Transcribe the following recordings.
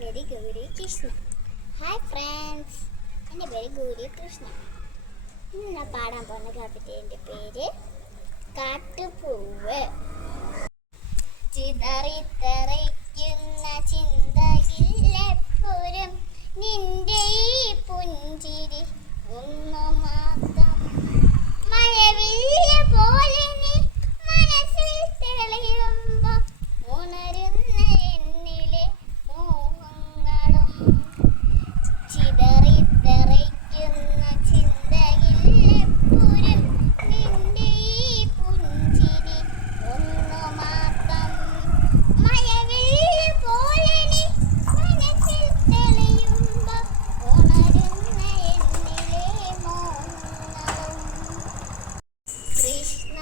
Very Gauri Krishna. Hi friends, എൻ്റെ പേര് ഗൗരി കൃഷ്ണ. ഇന്ന് ഞാൻ പാടാൻ പോകുന്ന കവിതയുടെ പേര് കാട്ടുപൂവ്. ചിതറിത്തെറിക്കുന്ന ചിന്തയിലെപ്പോഴും നിന്റെ ഈ പുഞ്ചിരി ഒന്നു മാത്രം. മഴവില്ല പോലെ നീ മനസ്സിൽ തെളിയുമ്പോൾ ഉണരുന്ന എന്നിലെ മോഹങ്ങളും. ചിതറിത്തെറിക്കുന്ന ചിന്തയിലെപ്പോഴും നിന്റെ ഈ പുഞ്ചിരി ഒന്നു മാത്രം. മഴവില്ല പോലെ നീ മനസ്സിൽ തെളിയുമ്പോൾ ഉണരുന്ന എന്നിലെ മോഹങ്ങളും. കൃഷ്ണ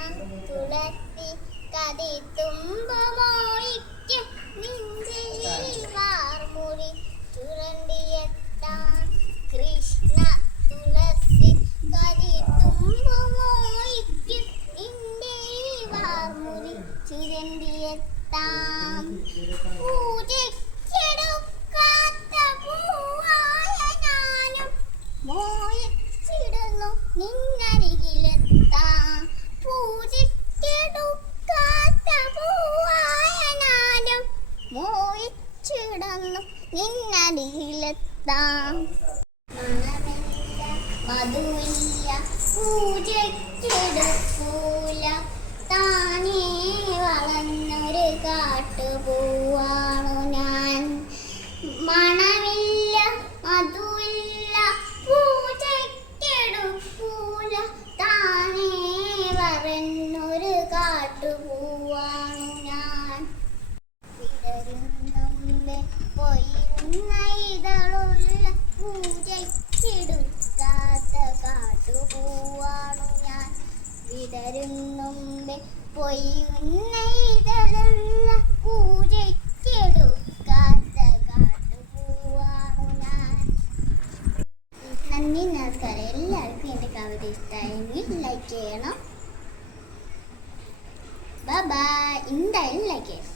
തുളസി കതിത്തുമ്പമോയിക്കും നിന്റെ ഈ വാർമുറി ചുരണ്ടിയെത്താൻ. കൃഷ്ണ തുളസി കതിത്തുമ്പമോയിക്കും നിന്റെ ഈ വാർമുറി ചുരണ്ടിയെത്താൻ. പൂജയ്ക്കെടുക്കാത്ത പൂവായ ഞാനും മോഹിച്ചിടുന്നു നിന്നരികിലെത്താൻ. പൂജയ്ക്കെടുക്കാത്ത പൂവായ ഞാനും മോഹിച്ചിടുന്നു നിന്നരികിലെത്താൻ. മണമില്ല മധുവില്ല പൂജയ്ക്കെടുക്കൂല, താനേ വളർന്നൊരു കാട്ടുപൂവാണു ഞാൻ. മണമില്ല മധുവില്ല പൂജയ്ക്കെടുക്കൂല, താനേ വളർന്നൊരു കാട്ടുപൂവാണു ഞാൻ. വിടരുന്നുണ്ട് പൊയ്യുന്ന ഇതളുള്ള പൂജയ്ക്കെടുക്കാത്ത കാട്ടുപൂവാണു ഞാൻ. വിടരുന്നുണ്ട് പൊയ്യുന്ന ഇതളുള്ള പൂജയ്ക്കെടുക്കാത്ത കാട്ടുപൂവാണു ഞാൻ. നന്ദി, നമസ്കാരം. എല്ലാവർക്കും എൻ്റെ കവിത ഇഷ്ടമായെങ്കിൽ ലൈക്ക് ചെയ്യണം. Bye bye. എന്തായാലും ലൈക്ക് ചെയ്യണം.